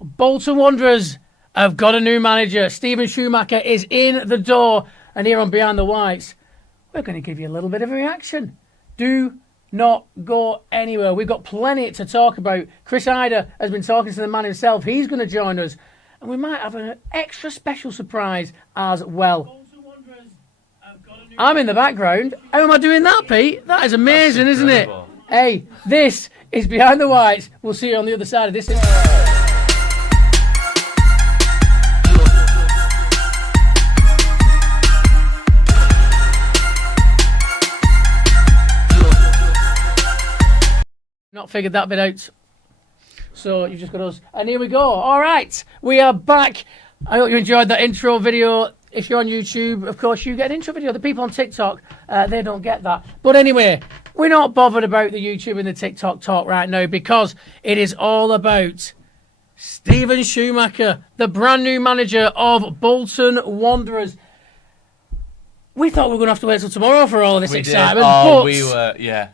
Bolton Wanderers have got a new manager. Steven Schumacher is in the door. And here on Behind the Whites, we're going to give you a little bit of a reaction. Do not go anywhere. We've got plenty to talk about. Chris Hyder has been talking to the man himself. He's going to join us. And we might have an extra special surprise as well. I'm in the background. How am I doing that, Pete? That is amazing, isn't it? Hey, this is Behind the Whites. We'll see you on the other side of this. Not figured that bit out. So you've just got us. And here we go. All right. We are back. I hope you enjoyed that intro video. If you're on YouTube, of course, you get an intro video. The people on TikTok, they don't get that. But anyway, we're not bothered about the YouTube and the TikTok talk right now because it is all about Steven Schumacher, the brand new manager of Bolton Wanderers. We thought we were going to have to wait till tomorrow for all of this excitement. Oh, we were, yeah.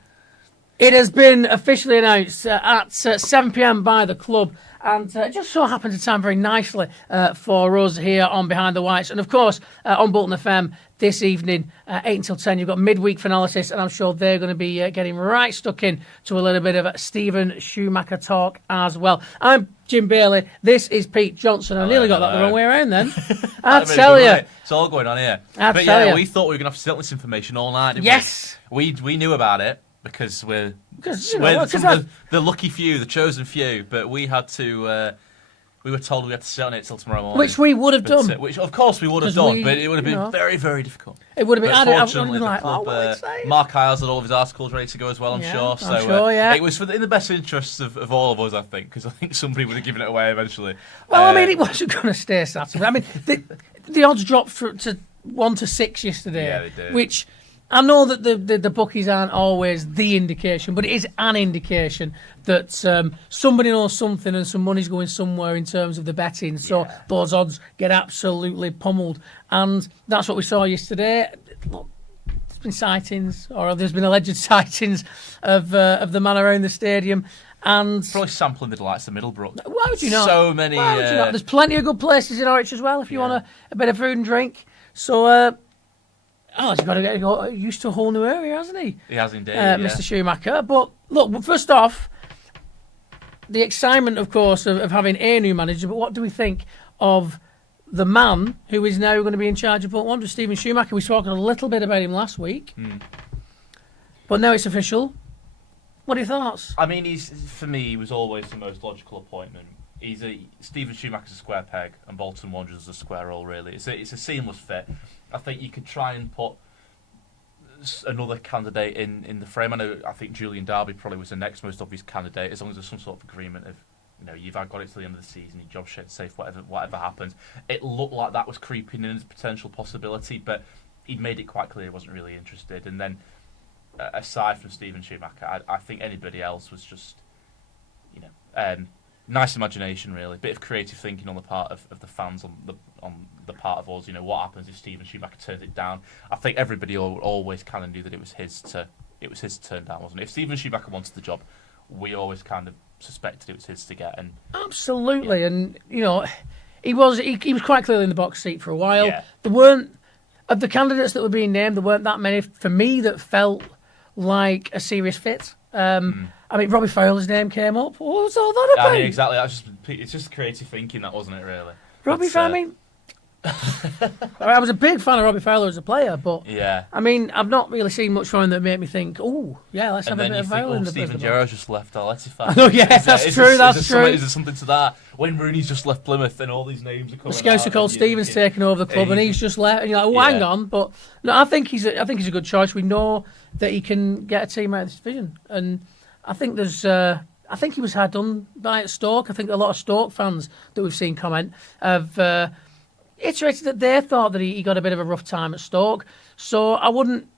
It has been officially announced at 7 p.m. by the club, and just so happened to time very nicely for us here on Behind the Whites. And of course, on Bolton FM this evening, 8 until 10, you've got midweek analysis, and I'm sure they're going to be getting right stuck in to a little bit of Steven Schumacher talk as well. I'm Jim Bailey. This is Pete Johnson. I nearly got that the wrong way around then. I tell you. It's all going on here. But yeah, we thought we were going to have to sit on this information all night. Yes. We knew about it. Because we're the lucky few, the chosen few, but we had to. We were told we had to sit on it till tomorrow morning, which we would have done. Which of course we would have done, but it would have been very, very difficult. It would have been. Unfortunately, like, Mark Hyles had all of his articles ready to go as well. I'm sure. So it was in the best interests of all of us, I think, because I think somebody would have given it away eventually. Well, I mean, it wasn't going to stay Saturday. I mean, the odds dropped to 1-6 yesterday. Yeah, they did. Which. I know that the bookies aren't always the indication, but it is an indication that somebody knows something and some money's going somewhere in terms of the betting. So those odds get absolutely pummeled. And that's what we saw yesterday. Look, there's been sightings, or there's been alleged sightings of the man around the stadium. And probably sampling the delights of Middlebrook. Why would you not? So many. Why would you not? There's plenty of good places in Norwich as well if you want a bit of food and drink. So... he's got to get used to a whole new area, hasn't he? He has indeed, Mr. Schumacher. But look, first off, the excitement, of course, of having a new manager. But what do we think of the man who is now going to be in charge of Bolton Wanderers, Steven Schumacher? We spoke a little bit about him last week, but now it's official. What are your thoughts? I mean, for me, he was always the most logical appointment. Steven Schumacher's a square peg, and Bolton Wanderers is a square hole. Really, it's a seamless fit. I think you could try and put another candidate in the frame. I think Julian Darby probably was the next most obvious candidate, as long as there's some sort of agreement of, you've got it to the end of the season, your job shit's safe, whatever happens. It looked like that was creeping in as a potential possibility, but he'd made it quite clear he wasn't really interested. And then, aside from Steven Schumacher, I think anybody else was just, nice imagination, really. Bit of creative thinking on the part of the fans, on the part of us. What happens if Steven Schumacher turns it down? I think everybody always kind of knew that it was his to turn down, wasn't it? If Steven Schumacher wanted the job, we always kind of suspected it was his to get. And absolutely, and he was quite clearly in the box seat for a while. Yeah. There weren't, of the candidates that were being named, there weren't that many for me that felt like a serious fit. I mean, Robbie Fowler's name came up. What was all that about? I mean, exactly. It's just creative thinking, that wasn't it, really? Robbie Fowler. I was a big fan of Robbie Fowler as a player, but I mean, I've not really seen much from him that made me think, oh, yeah, let's have a bit of Fowler in the Steven Gerrard's just left Atleti. Oh, yeah, that's true. Is there something to that? When Rooney's just left Plymouth and all these names are coming out. The Scouser called Stevens taking over the club and he's just left. And you're like, hang on. But no, I think he's a good choice. We know that he can get a team out of this division. And I think I think he was hard done by at Stoke. I think a lot of Stoke fans that we've seen comment have iterated that they thought that he got a bit of a rough time at Stoke. So I wouldn't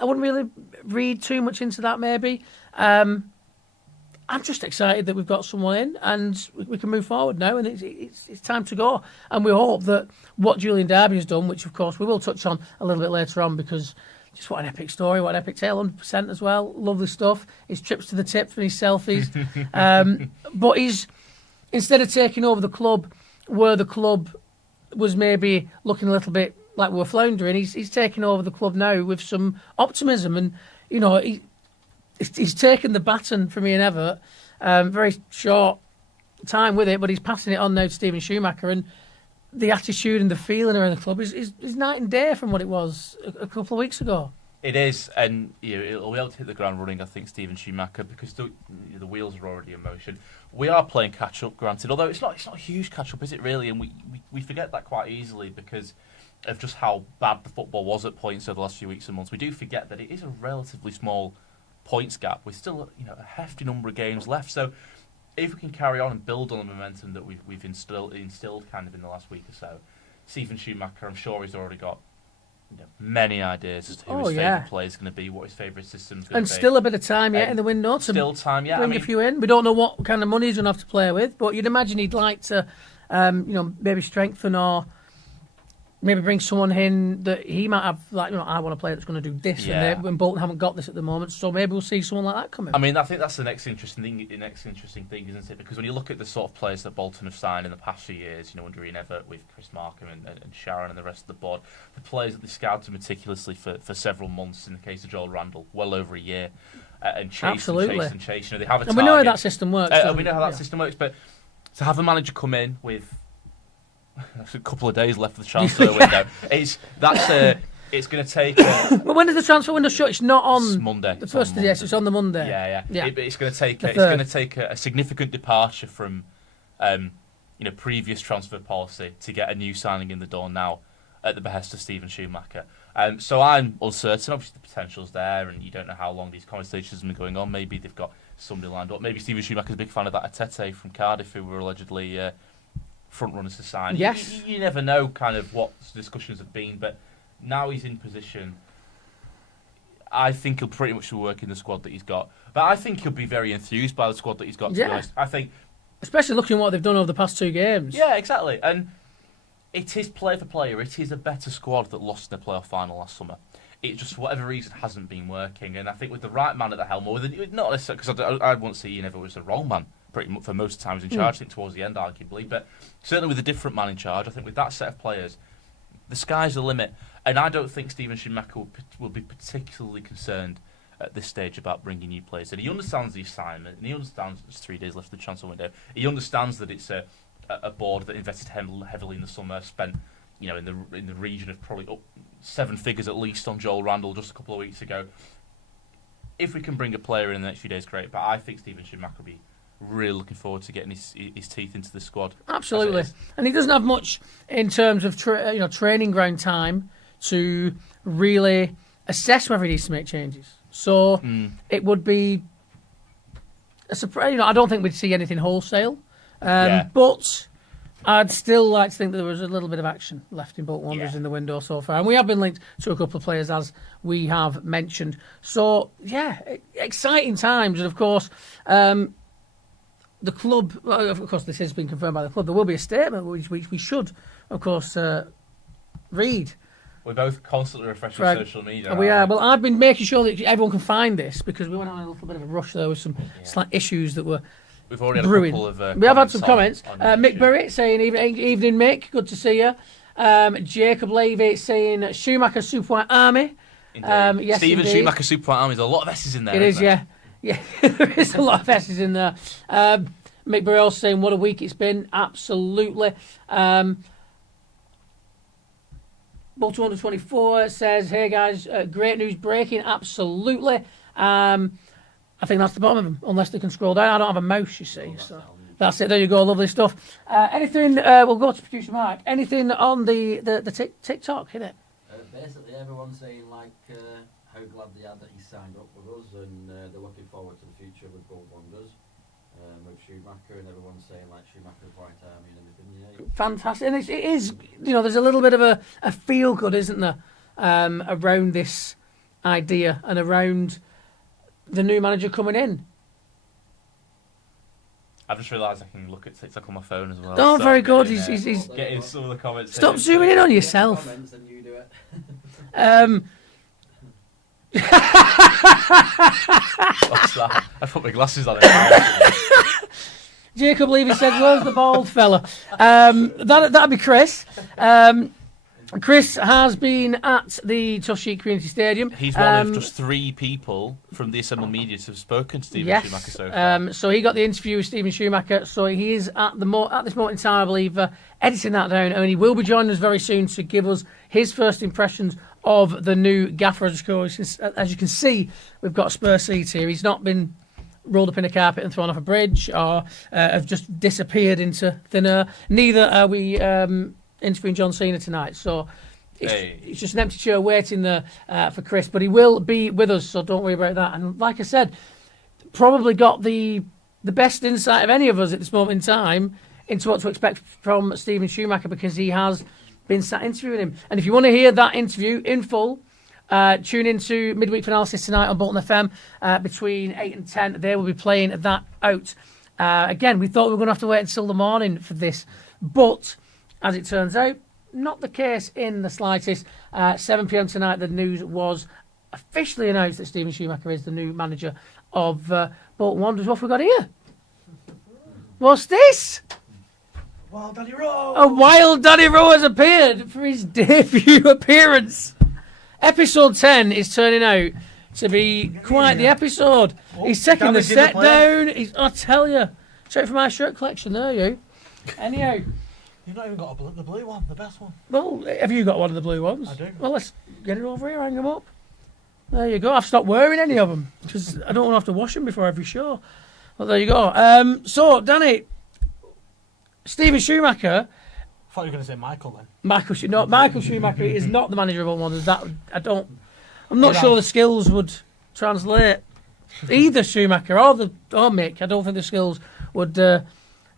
really read too much into that. Maybe I'm just excited that we've got someone in and we can move forward now, and it's time to go. And we hope that what Julian Darby has done, which of course we will touch on a little bit later on, because just what an epic story, what an epic tale, 100% as well. Lovely stuff. His trips to the tip and his selfies. But instead of taking over the club where the club was maybe looking a little bit like we were floundering, he's taking over the club now with some optimism, and he's taken the baton from Ian Evatt, very short time with it, but he's passing it on now to Stephen Schumacher, and the attitude and the feeling around the club is night and day from what it was a couple of weeks ago. It is, and it'll be able to hit the ground running, I think, Stephen Schumacher, because the wheels are already in motion. We are playing catch-up, granted, although it's not a huge catch-up, is it really? And we forget that quite easily because of just how bad the football was at points over the last few weeks and months. We do forget that it is a relatively small points gap with still a hefty number of games left. So if we can carry on and build on the momentum that we've instilled kind of in the last week or so, Stephen Schumacher, I'm sure he's already got many ideas as to who his favourite player is going to be, what his favourite system is going to be. And still a bit of time yet in the window to bring a few in. We don't know what kind of money he's going to have to play with, but you'd imagine he'd like to maybe strengthen or maybe bring someone in that he might have, I want a player that's going to do this, and Bolton haven't got this at the moment, so maybe we'll see someone like that come in. I mean, I think that's the next interesting thing, isn't it? Because when you look at the sort of players that Bolton have signed in the past few years, under Ian Evatt with Chris Markham and Sharon and the rest of the board, the players that they scouted meticulously for several months, in the case of Joel Randall, well over a year, and chase. They have a target. And we know how that system works. We know how that system works, but to have a manager come in with a couple of days left of the transfer window. It's going to take. Well, when does the transfer window shut? It's not on. It's Monday. The first of yes, it's on the Monday. Yeah. It's going to take. It's going to take a significant departure from, previous transfer policy to get a new signing in the door now, at the behest of Stephen Schumacher. So I'm uncertain. Obviously, the potential's there, and you don't know how long these conversations have been going on. Maybe they've got somebody lined up. Maybe Stephen Schumacher's a big fan of that Ep10 from Cardiff, who were allegedly front runners to sign. Yes. You never know kind of what discussions have been, but now he's in position. I think he'll pretty much work in the squad that he's got. But I think he'll be very enthused by the squad that he's got, to be honest. I think, especially looking at what they've done over the past 2 games. Yeah, exactly. And it is player for player. It is a better squad that lost in the playoff final last summer. It just, for whatever reason, hasn't been working. And I think with the right man at the helm, or not necessarily, because I won't say Ian Evatt was the wrong man pretty much for most times in charge, I think towards the end, arguably. But certainly with a different man in charge, I think with that set of players, the sky's the limit. And I don't think Stephen Schumacher will be particularly concerned at this stage about bringing new players in. He understands the assignment, and he understands there's 3 days left of the transfer window. He understands that it's a board that invested heavily in the summer, spent in the region of probably up 7 figures at least on Joel Randall just a couple of weeks ago. If we can bring a player in the next few days, great. But I think Stephen Schumacher will be really looking forward to getting his teeth into the squad. Absolutely, and he doesn't have much in terms of training ground time to really assess whether he needs to make changes. So it would be a surprise. I don't think we'd see anything wholesale, but I'd still like to think that there was a little bit of action left in Bolton Wanderers in the window so far, and we have been linked to a couple of players as we have mentioned. So exciting times, and of course. The club, well, of course, this has been confirmed by the club. There will be a statement which we should, of course, read. We're both constantly refreshing social media. We are. Well, I've been making sure that everyone can find this because we went on a little bit of a rush there with some slight issues that were We've already brewing. Had a couple of we have had some comments. On Mick Burrett saying, evening, Mick, good to see you. Jacob Levy saying, Schumacher Super White Army. Yes, Stephen Schumacher Super White Army. There's a lot of S's in there. It is, yeah. Yeah, there is a lot of S's in there. Mick Burrell saying, what a week it's been. Absolutely. Bolton 124 says, hey guys, great news breaking. Absolutely. I think that's the bottom of them, unless they can scroll down. I don't have a mouse, you see. So that's it. There you go. Lovely stuff. Anything, we'll go to producer Mark. Anything on the TikTok, hit it? Basically, everyone's saying, how glad they are that he signed up with us, and they're looking forward to the future with Bolton Wanderers, with Schumacher, and everyone's saying Schumacher's White Army and everything. Yeah. Fantastic, and it is. There's a little bit of a feel good, isn't there, around this idea and around the new manager coming in. I've just realised I can look at TikTok on my phone as well. Oh, very good. He's getting some of the comments. Stop zooming in on yourself. Comments and you do it. What's that? I put my glasses on it. Jacob Levy said, "Where's the bald fella?" That'd be Chris. Chris has been at the Tough Sheet Community Stadium. He's one of just 3 people from the assembled media to have spoken to Stephen Schumacher so far. So he got the interview with Stephen Schumacher. So he is at this moment in time, I believe, editing that down, and he will be joining us very soon to give us his first impressions of the new gaffer. As you can see, we've got a spare seat here. He's not been rolled up in a carpet and thrown off a bridge, or have just disappeared into thin air. Neither are we interviewing John Cena tonight, so it's just an empty chair waiting there for Chris, but he will be with us, so don't worry about that. And like I said, probably got the best insight of any of us at this moment in time into what to expect from Stephen Schumacher, because he has been sat interviewing him. And if you want to hear that interview in full, tune into Midweek Analysis tonight on Bolton FM between 8 and 10. They will be playing that out. Again, we thought we were going to have to wait until the morning for this, but as it turns out, not the case in the slightest. 7 p.m. tonight, the news was officially announced that Stephen Schumacher is the new manager of Bolton Wanderers. What have we got here? What's this? Wild Danny Rowe! A Wild Danny Rowe has appeared for his debut appearance. Episode 10 is turning out to be quite the episode. He's taking the set down. I tell you. Check for my shirt collection there, you. Anyhow. You've not even got the blue one, the best one. Well, have you got one of the blue ones? I do. Well, let's get it over here, hang them up. There you go. I've stopped wearing any of them because I don't want to have to wash them before every show. Well, there you go. So, Danny, Stephen Schumacher. I thought you were going to say Michael then. Michael Schumacher is not the manager of Bolton Wanderers. I'm not sure the skills would translate. Either Schumacher or Mick. I don't think the skills would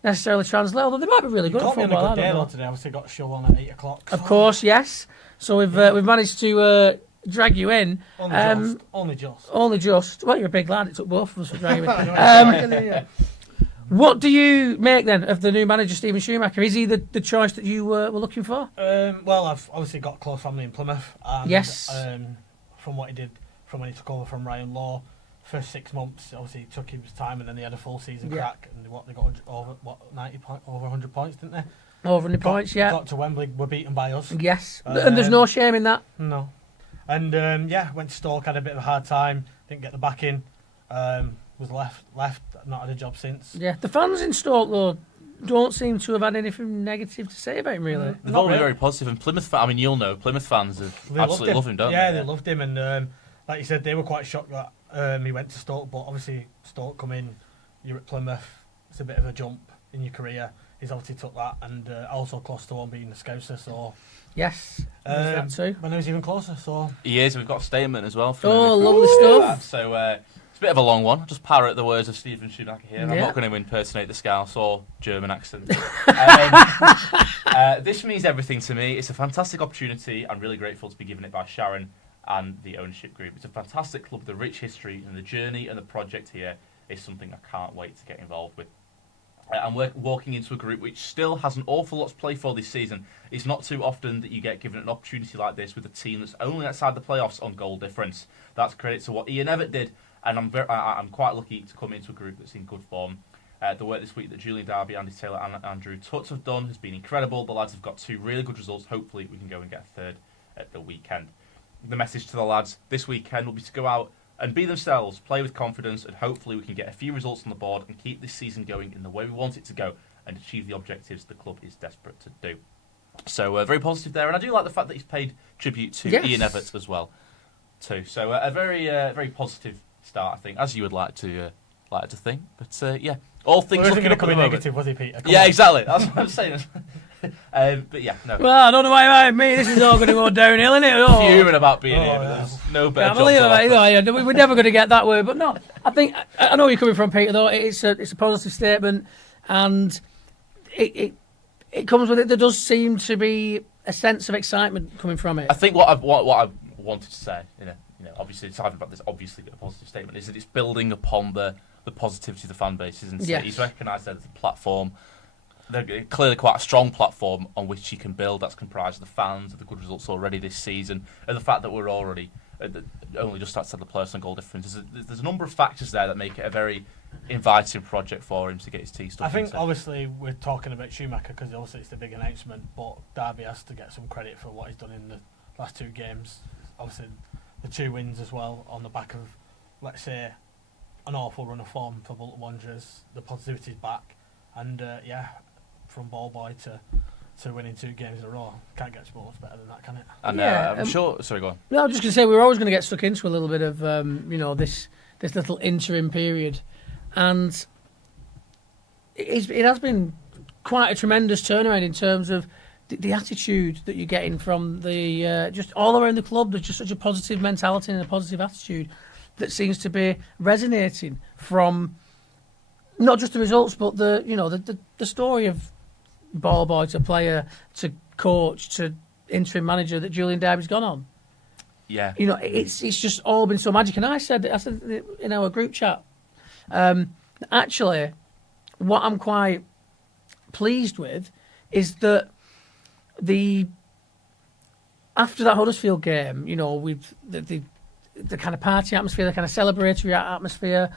necessarily translate, although they might be really good at football. On a good day though today. Obviously got a show on at 8 o'clock. Of course, yes. So we've managed to drag you in. Only just. Well, you're a big lad. It took both of us to drag you in. What do you make then of the new manager, Stephen Schumacher? Is he the choice that you were looking for? Well, I've obviously got a close family in Plymouth. And, yes. From what he did, from when he took over from Ryan Law, first 6 months, obviously he took his time, and then they had a full season crack, and they got over 100 points, didn't they? Over 100 points, yeah. Got to Wembley, were beaten by us. Yes, and there's no shame in that. No. And went to Stoke, had a bit of a hard time, didn't get the back in, was left, not had a job since. Yeah, the fans in Stoke though don't seem to have had anything negative to say about him really. They've all been very positive, and Plymouth, I mean, you'll know, Plymouth fans have absolutely loved him, don't they? Yeah, they loved him, and like you said, they were quite shocked that he went to Stoke, but obviously Stoke come in, you're at Plymouth, it's a bit of a jump in your career. He's obviously took that, and also close to home being the Scouser, so... Yes, that too. But now he's even closer, so... He is, we've got a statement as well. From lovely stuff. So, it's a bit of a long one. I'll just parrot the words of Stephen Schumacher here. I'm not going to impersonate the Scouse or German accent. This means everything to me. It's a fantastic opportunity. I'm really grateful to be given it by Sharon and the ownership group. It's a fantastic club with a rich history, and the journey and the project here is something I can't wait to get involved with. And we're walking into a group which still has an awful lot to play for this season. It's not too often that you get given an opportunity like this with a team that's only outside the playoffs on goal difference. That's credit to what Ian Evatt did, and I'm quite lucky to come into a group that's in good form. The work this week that Julian Darby, Andy Taylor and Andrew Tutts have done has been incredible. The lads have got 2 really good results. Hopefully we can go and get a third at the weekend. The message to the lads this weekend will be to go out and be themselves, play with confidence, and hopefully we can get a few results on the board and keep this season going in the way we want it to go and achieve the objectives the club is desperate to do. So very positive there, and I do like the fact that he's paid tribute to Ian Evatt as well, too. So a very positive start, I think, as you would like to think. But all things looking up at the moment. Negative, was he, Peter? Yeah, exactly. That's what I'm saying. But yeah, no. Well, I don't know why me. This is all going to go downhill, isn't it? Fuming about being here, but there's no better job. We're never going to get that way. But no, I think I know where you're coming from, Peter. Though it's a positive statement, and it comes with it. There does seem to be a sense of excitement coming from it. I think what I wanted to say, obviously talking about this, obviously a positive statement, is that it's building upon the positivity of the fan base, isn't it? Yes. He's recognised that as a platform. They're clearly quite a strong platform on which he can build. That's comprised of the fans, of the good results already this season, and the fact that we're already only just outside the playoffs on goal difference. There's a number of factors there that make it a very inviting project for him to get his teeth stuck I think into. obviously we're talking about Schumacher because obviously it's the big announcement, but Derby has to get some credit for what he's done in the last 2 games. Obviously the 2 wins as well on the back of, let's say, an awful run of form for Bolton Wanderers. The positivity's back, and from ball boy to winning 2 games in a row, can't get much better than that, can it? And Yeah, I'm sure. Sorry, go on. No, I was just going to say we're always going to get stuck into a little bit of this little interim period, and it has been quite a tremendous turnaround in terms of the attitude that you're getting from the just all around the club. There's just such a positive mentality and a positive attitude that seems to be resonating from not just the results, but the story of ball boy to player to coach to interim manager that Julian Derby's gone on. Yeah. It's just all been so magic. And I said it in our group chat, actually, what I'm quite pleased with is that after that Huddersfield game, with the kind of party atmosphere, the kind of celebratory atmosphere,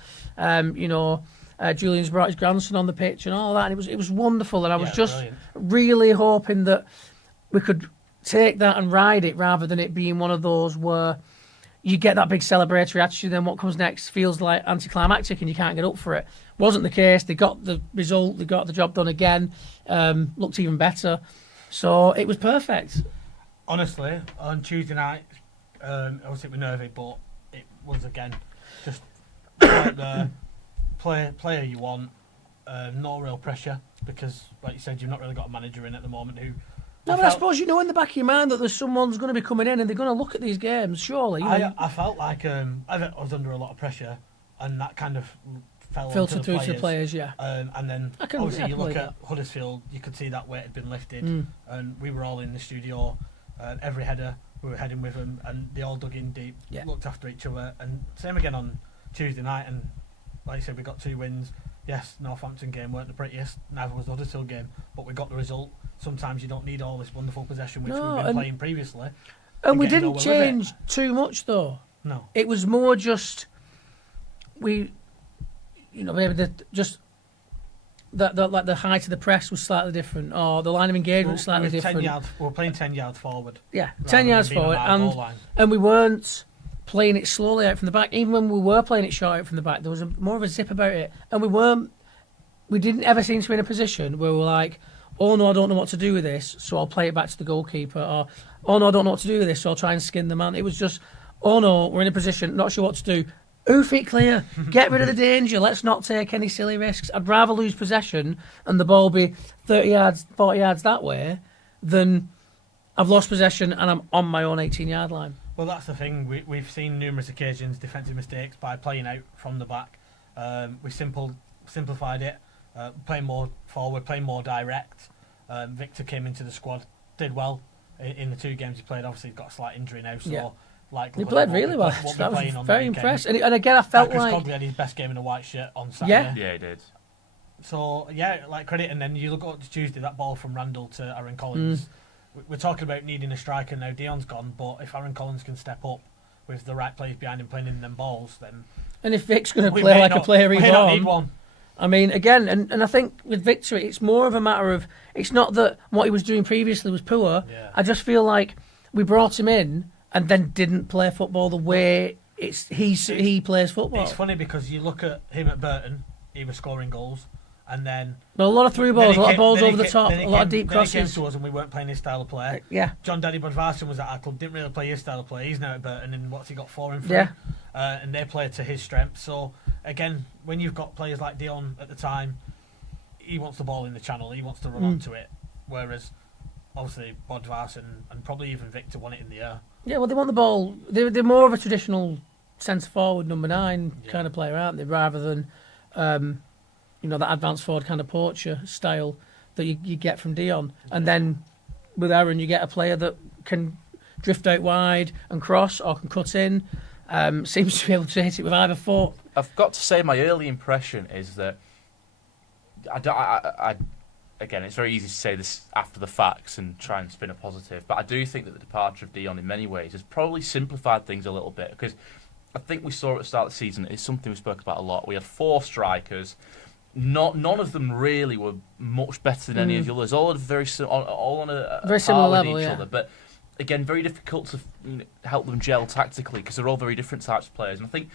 Julian's brought his grandson on the pitch and all that, and it was wonderful. And I was just brilliant. really hoping that we could take that and ride it rather than it being one of those where you get that big celebratory attitude, then what comes next feels like anticlimactic and you can't get up for it. Wasn't the case. They got the result. They got the job done again. Looked even better. So it was perfect. Honestly, on Tuesday night, obviously it was nervy, but it was again just like the player you want. No real pressure because, like you said, you've not really got a manager in at the moment who. No, but I suppose you know in the back of your mind that there's someone's going to be coming in and they're going to look at these games, surely. I felt like I was under a lot of pressure, and that kind of filtered through to the players, yeah. And then obviously you look at Huddersfield, you could see that weight had been lifted, and we were all in the studio, and every header we were heading with them, and they all dug in deep, looked after each other, and same again on Tuesday night, and like you said, we got 2 wins. Yes, Northampton game weren't the prettiest, neither was the Huddersfield game, but we got the result. Sometimes you don't need all this wonderful possession which we've been playing previously. And we didn't change too much though. No. It was more just maybe the height of the press was slightly different, or the line of engagement was slightly different. We were playing 10 yards forward. Yeah, 10 yards forward, and we weren't playing it slowly out from the back. Even when we were playing it short out from the back, there was more of a zip about it, and we didn't ever seem to be in a position where we were like, oh no, I don't know what to do with this, so I'll play it back to the goalkeeper, or oh no, I don't know what to do with this, so I'll try and skin the man. It was just, oh no, we're in a position, not sure what to do. Oof it clear, get rid of the danger, let's not take any silly risks. I'd rather lose possession and the ball be 30 yards, 40 yards that way than I've lost possession and I'm on my own 18-yard line. Well, that's the thing. We've seen numerous occasions defensive mistakes by playing out from the back. We simplified it, playing more forward, playing more direct. Victor came into the squad, did well in the 2 games he played. Obviously, he's got a slight injury now, so he played really well. I was very impressed. And again, I felt like Cogley had his best game in a white shirt on Saturday. Yeah, he did. So credit. And then you look up to Tuesday, that ball from Randall to Aaron Collins. We're talking about needing a striker now. Dion's gone, but if Aaron Collins can step up with the right players behind him playing in them balls, then. And if Vic's going to play like a player we don't need one. I mean, again, and I think with Victor, it's more of a matter of, it's not that what he was doing previously was poor. Yeah. I just feel like we brought him in and then didn't play football the way he plays football. It's funny because you look at him at Burton, he was scoring goals, and then a lot of through balls, a lot of balls over the top, a lot of deep crosses. Then he came to us and we weren't playing his style of play. Yeah. John Daddy Bodvarsson was at our club, didn't really play his style of play. He's now at Burton, and what's he got, 4 and 3? Yeah. And they play to his strengths. So again, when you've got players like Dion at the time, he wants the ball in the channel, he wants to run onto it, whereas obviously Bodvarsson and probably even Victor want it in the air. Yeah, well, they want the ball. They're more of a traditional centre forward, number 9 kind of player, aren't they? Rather than, that advanced forward kind of poacher style that you get from Dion. And then with Aaron, you get a player that can drift out wide and cross or can cut in. Seems to be able to hit it with either foot. I've got to say, my early impression is that again, it's very easy to say this after the facts and try and spin a positive, but I do think that the departure of Dion in many ways has probably simplified things a little bit, because I think we saw at the start of the season, it's something we spoke about a lot. We had 4 strikers. None of them really were much better than any of the others. All on a very similar par with level, each yeah. other. But again, very difficult to help them gel tactically because they're all very different types of players. And I think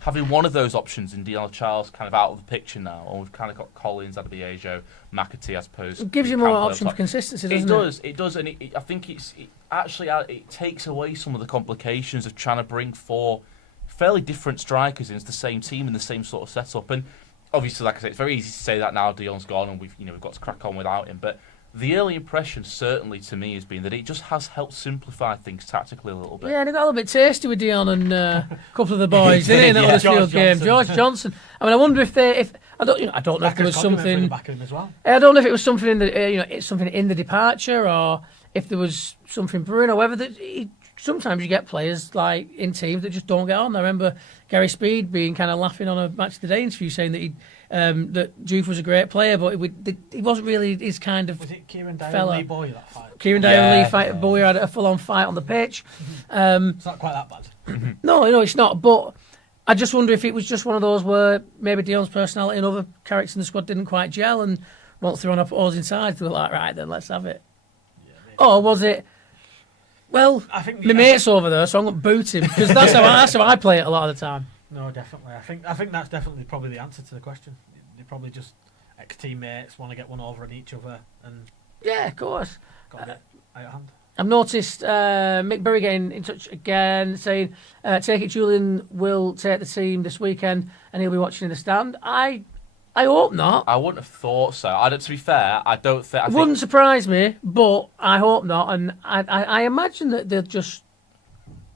having one of those options in Dion Charles kind of out of the picture now, and we've kind of got Collins, Adebayo, McAtee, I suppose. It gives you more option for consistency, doesn't it? It does, and I think it takes away some of the complications of trying to bring 4 fairly different strikers into the same team in the same sort of setup. And obviously, like I said, it's very easy to say that now Dion's gone and we've got to crack on without him. But the early impression, certainly to me, has been that it just has helped simplify things tactically a little bit. Yeah, and it got a little bit tasty with Dion and a couple of the boys, didn't it, in that Huddersfield game? George Johnson. I mean, I wonder if I don't know if there was something. Back of him as well. I don't know if it was something in the something in the departure, or if there was something brewing, or whether sometimes you get players like in teams that just don't get on. I remember Gary Speed being kind of laughing on a Match of the Day interview, saying that that Juve was a great player, but he wasn't really his kind of. Was it Kieran Dyer fella. and Lee Boyer that fight? Kieran Dyer and Lee fight. Boyer had a full-on fight on the pitch. It's not quite that bad. No, it's not. But I just wonder if it was just one of those where maybe Dion's personality and other characters in the squad didn't quite gel, and once they're on us inside, they were like, right then, let's have it. Yeah, or was it? Well, I think my mate's over there, so I'm going to boot him because that's how I play it a lot of the time. No, definitely. I think that's definitely probably the answer to the question. They probably just ex-teammates want to get one over on each other, and yeah, of course. Got to get out of hand. I've noticed Mick Burry getting in touch again, saying, "Take it, Julian will take the team this weekend, and he'll be watching in the stand." I hope not. I wouldn't have thought so. To be fair, I don't think. It wouldn't surprise me, but I hope not. And I imagine that they'll just,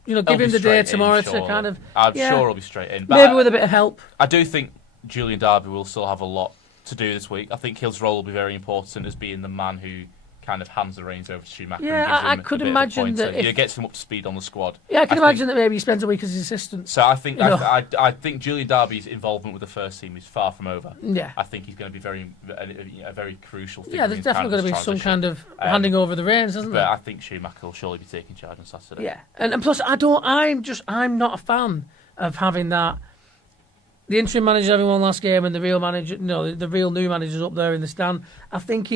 give him the day tomorrow to kind of. I'm sure he'll be straight in. But maybe with a bit of help. I do think Julian Darby will still have a lot to do this week. I think his role will be very important as being the man who kind of hands the reins over to Schumacher. Yeah, and I could imagine that it gets him up to speed on the squad. Yeah, I can imagine that maybe he spends a week as his assistant. So I think I think Julian Darby's involvement with the first team is far from over. Yeah, I think he's going to be a very crucial thing. Yeah, there's definitely going to be some kind of handing over the reins, isn't there? But I think Schumacher will surely be taking charge on Saturday. Yeah, and plus I'm not a fan of having that. The interim manager having one last game and the real manager, the real new manager's up there in the stand. I think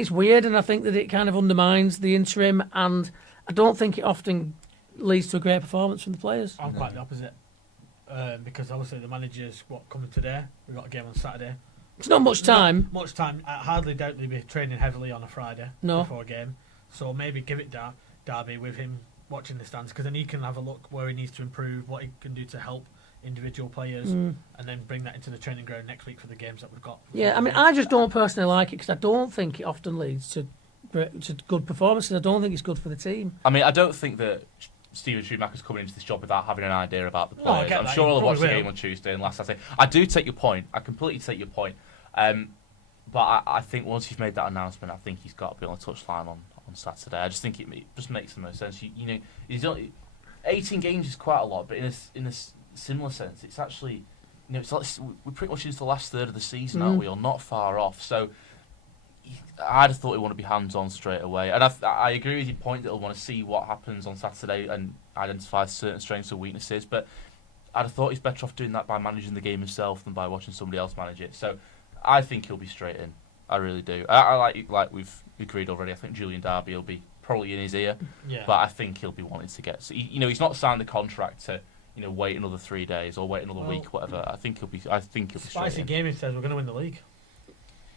it's weird, and I think that it kind of undermines the interim, and I don't think it often leads to a great performance from the players. I'm quite the opposite, because obviously the manager's coming today. We've got a game on Saturday. It's not much time. Not much time. I hardly doubt they'll be training heavily on a Friday before a game. So maybe give it Derby with him watching the stands, because then he can have a look where he needs to improve, what he can do to help individual players, and then bring that into the training ground next week for the games that we've got. Yeah, I mean, I just don't personally like it because I don't think it often leads to good performances. I don't think it's good for the team. I mean, I don't think that Steven Schumacher's coming into this job without having an idea about the players. I'm sure he'll watch the game on Tuesday and last Saturday. I do take your point. I completely take your point. But I think once he's made that announcement, I think he's got to be on the touchline on Saturday. I just think it just makes the most sense. He's only 18 games is quite a lot, but in a similar sense, it's actually, it's like we're pretty much into the last third of the season, aren't we? Or not far off. So I'd have thought he'd want to be hands-on straight away. And I agree with your point that he'll want to see what happens on Saturday and identify certain strengths and weaknesses. But I'd have thought he's better off doing that by managing the game himself than by watching somebody else manage it. So I think he'll be straight in. I really do. I like we've agreed already. I think Julian Darby will be probably in his ear. Yeah. But I think he'll be wanting to get. So he's not signed the contract to wait another 3 days or wait another week, whatever. I think he'll be. Spicy gaming says we're going to win the league.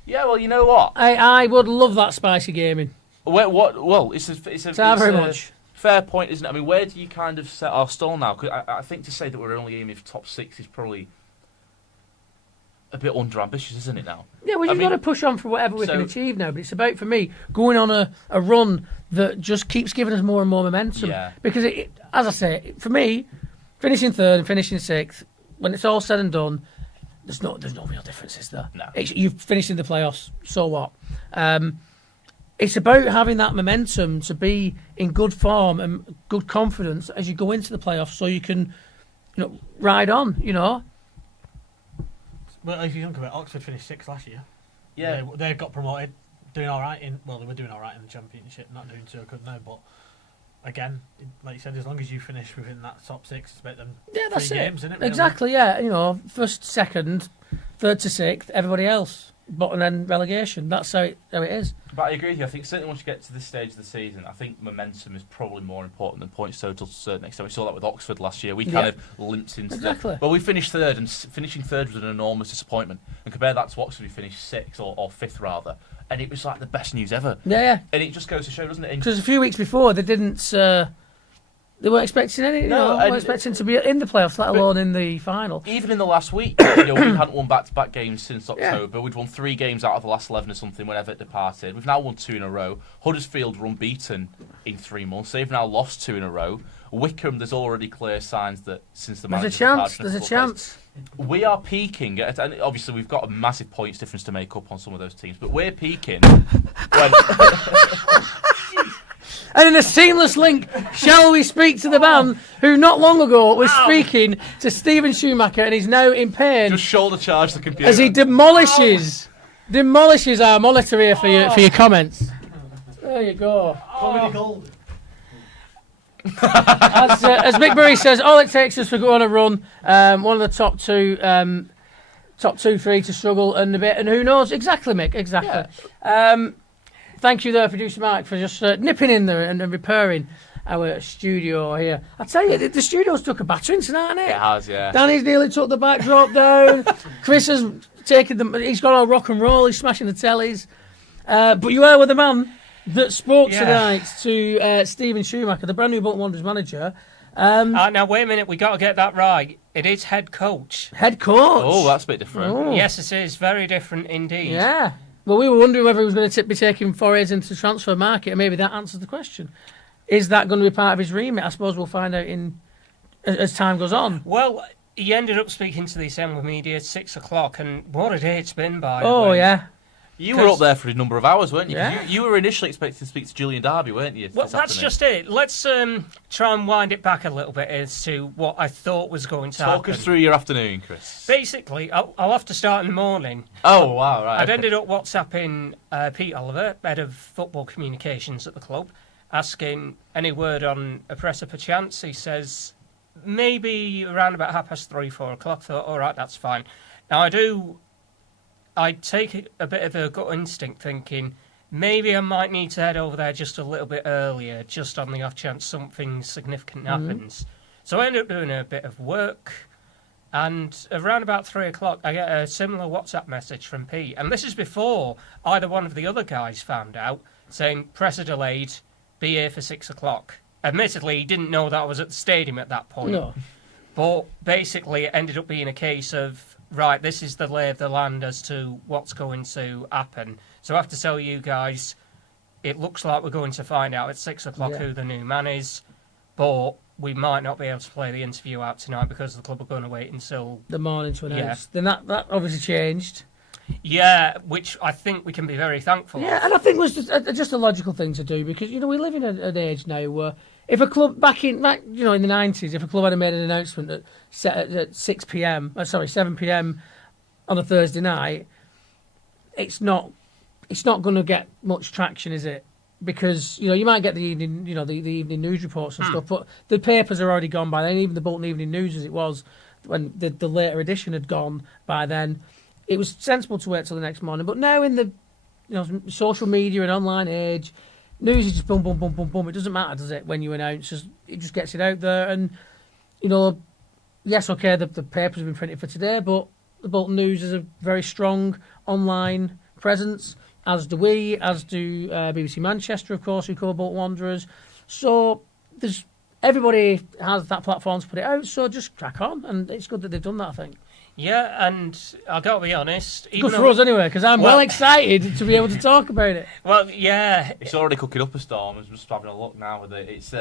Yeah, well, you know what? I would love that spicy gaming. Well, it's very much fair point, isn't it? I mean, where do you kind of set our stall now? Because I think to say that we're only aiming for top 6 is probably a bit under-ambitious, isn't it now? Yeah, well, you've got to push on for whatever we can achieve now. But it's about, for me, going on a run that just keeps giving us more and more momentum. Yeah. Because, as I say, for me, finishing third and finishing 6th, when it's all said and done, there's no real difference, is there? No. You've finished in the playoffs, so what? It's about having that momentum to be in good form and good confidence as you go into the playoffs, so you can, ride on. Well, if you think of it, Oxford finished 6th last year. Yeah, they got promoted, doing all right they were doing all right in the Championship, not doing too good now. But again, like you said, as long as you finish within that top 6, it's better than that's 3 it. games, isn't it? Really? Exactly, yeah. First, second, third to sixth, everybody else. But and then relegation. That's how it is. But I agree with you. I think certainly once you get to this stage of the season, I think momentum is probably more important than points total to a certain extent. We saw that with Oxford last year. We kind of limped into that. Well, we finished third, and finishing third was an enormous disappointment. And compare that to Oxford, who finished 6th or 5th rather, and it was like the best news ever. Yeah. And it just goes to show, doesn't it? Because a few weeks before they didn't. They weren't expecting any. No, they weren't expecting to be in the playoffs, let alone in the final. Even in the last week, we hadn't won back-to-back games since October. Yeah. We'd won 3 games out of the last 11 or something whenever it departed. We've now won 2 in a row. Huddersfield were unbeaten in 3 months. They've now lost 2 in a row. Wickham, there's already clear signs that since the there's a chance. We are peaking, and obviously we've got a massive points difference to make up on some of those teams, but we're peaking when... And in a seamless link, shall we speak to the man who not long ago was speaking to Stephen Schumacher and is now in pain? Just shoulder charge the computer. As he demolishes our monitor here for your comments. There you go. Comedy gold. As Mick Burry says, all it takes is to go on a run. One of the top 2, 3 to struggle and a bit, and who knows? Exactly, Mick. Exactly. Yeah. Thank you there, producer Mark, for just nipping in there and repairing our studio here. I tell you, the studio's took a battering tonight, hasn't it? It has, yeah. Danny's nearly took the backdrop down. Chris has taken he's got all rock and roll. He's smashing the tellies. But you are with the man that spoke tonight to Stephen Schumacher, the brand new Bolton Wanderers manager. Now, wait a minute, we got to get that right. It is head coach. Head coach? Oh, that's a bit different. Oh. Yes, it is. Very different indeed. Yeah. Well, we were wondering whether he was going to be taking forays into the transfer market, and maybe that answers the question. Is that going to be part of his remit? I suppose we'll find out as time goes on. Well, he ended up speaking to the Assembly Media at 6 o'clock, and what a day it's been, by the way. Oh, yeah. You were up there for a number of hours, weren't you? Yeah. You were initially expecting to speak to Julian Darby, weren't you? Well, that's just it. Let's try and wind it back a little bit as to what I thought was going to happen. Talk us through your afternoon, Chris. Basically, I'll have to start in the morning. Oh, wow, right. I'd ended up WhatsApping Pete Oliver, head of football communications at the club, asking any word on a presser perchance. He says maybe around about 3:30, 4 o'clock. Thought, all right, that's fine. Now, I take a bit of a gut instinct thinking maybe I might need to head over there just a little bit earlier, just on the off chance something significant happens. So I ended up doing a bit of work, and around about 3 o'clock I get a similar WhatsApp message from Pete, and this is before either one of the other guys found out, saying presser delayed, be here for 6 o'clock. Admittedly, he didn't know that I was at the stadium at that point. No. But basically it ended up being a case of, right, this is the lay of the land as to what's going to happen. So I have to tell you guys, it looks like we're going to find out at 6 o'clock who the new man is, but we might not be able to play the interview out tonight because the club are going to wait until the morning to announce. Then that obviously changed. Yeah, which I think we can be very thankful Yeah, of. and I think it was just a logical thing to do because, we live in an age now where if a club back in the 90s, if a club had made an announcement at 7 p.m. on a Thursday night, it's not going to get much traction, is it? Because you might get the evening, the evening news reports and stuff, but the papers are already gone by then. Even the Bolton Evening News, as it was when the later edition had gone by then, it was sensible to wait till the next morning. But now in the social media and online age, news is just boom, boom, boom, boom, boom. It doesn't matter, does it? When you announce, it just gets it out there. And yes, okay, the papers have been printed for today, but the Bolton News is a very strong online presence, as do we, as do BBC Manchester, of course, who cover Bolton Wanderers. So everybody has that platform to put it out, so just crack on. And it's good that they've done that, I think. Yeah, and I've got to be honest. Good for us anyway, because I'm well excited to be able to talk about it. Well, yeah. It's already cooking up a storm. I'm just having a look now with it. It's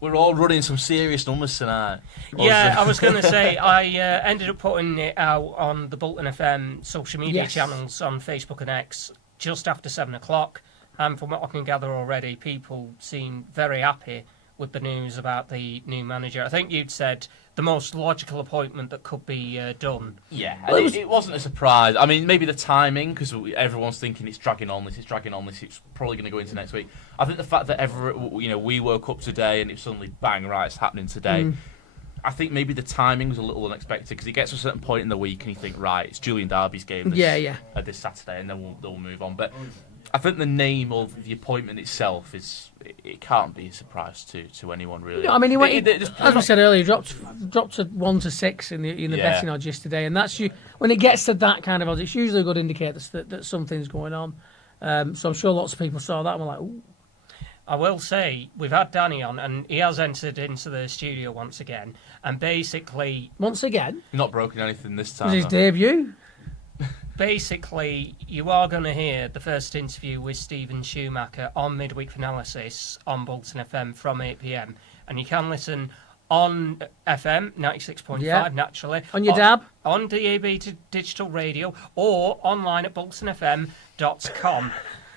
we're all running some serious numbers tonight. Yeah, I was going to say, I ended up putting it out on the Bolton FM social media channels on Facebook and X just after 7 o'clock. And from what I can gather already, people seem very happy with the news about the new manager. I think you'd said the most logical appointment that could be done. Yeah, Well, it wasn't a surprise. I mean, maybe the timing, because everyone's thinking it's dragging on. It's probably going to go into next week. I think the fact that we woke up today and it was suddenly bang, right, it's happening today. I think maybe the timing was a little unexpected because it gets to a certain point in the week and you think, right, it's Julian Derby's game this Saturday, and then they'll move on. But I think the name of the appointment itself it can't be a surprise to anyone really. No, I mean, as we said earlier, dropped to 1 to 6 in the betting odds yesterday, and that's when it gets to that kind of odds, it's usually a good indicator that something's going on. So I'm sure lots of people saw that and were like, ooh. I will say, we've had Danny on, and he has entered into the studio once again, and basically... Once again? Not broken anything this time. Was his debut? Basically, you are going to hear the first interview with Stephen Schumacher on Midweek Analysis on Bolton FM from 8 p.m. And you can listen on FM, 96.5, naturally. On your DAB? On DAB digital radio, or online at boltonfm.com.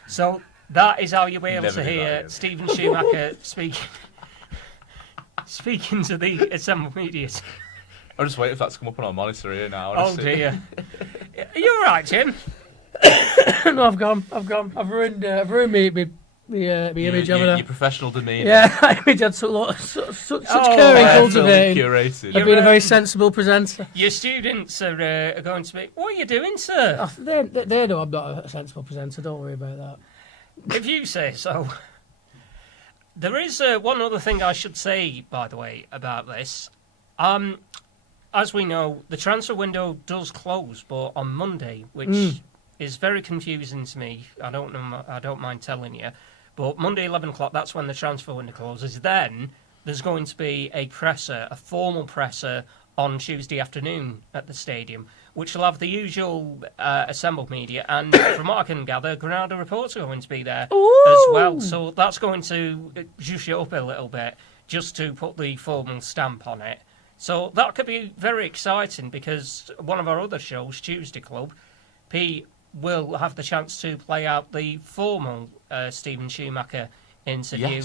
So... that is how you'll be able to hear Stephen Schumacher speaking to the assembled media. I'm just waiting for that to come up on our monitor here now. Oh dear. Are you all right, Jim? No, I've gone. I've ruined the image of it. Your professional demeanour. Yeah, my image had such caring cultivating. Curated. I've been a very sensible presenter. Your students are going to be, what are you doing, sir? Oh, they know I'm not a sensible presenter, don't worry about that. If you say so. There is one other thing I should say, by the way, about this. As we know, the transfer window does close, but on Monday, which is very confusing to me. I don't mind telling you. But Monday, 11 o'clock, that's when the transfer window closes. Then there's going to be a formal presser, on Tuesday afternoon at the stadium, which will have the usual assembled media, and from what I can gather, Granada reports are going to be there as well. So that's going to juice you up a little bit, just to put the formal stamp on it. So that could be very exciting, because one of our other shows, Tuesday Club, Pete will have the chance to play out the formal Stephen Schumacher interview